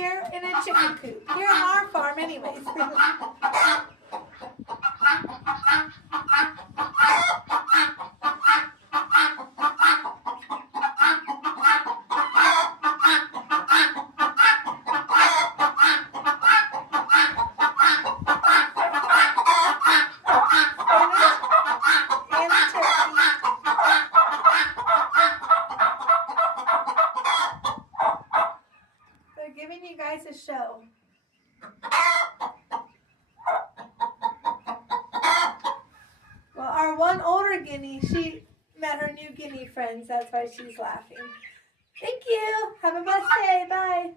here in a chicken coop. Here on our farm anyways. They're giving you guys a show. Well, our one older guinea, she met her new guinea friends. That's why she's laughing. Thank you. Have a blessed day. Bye.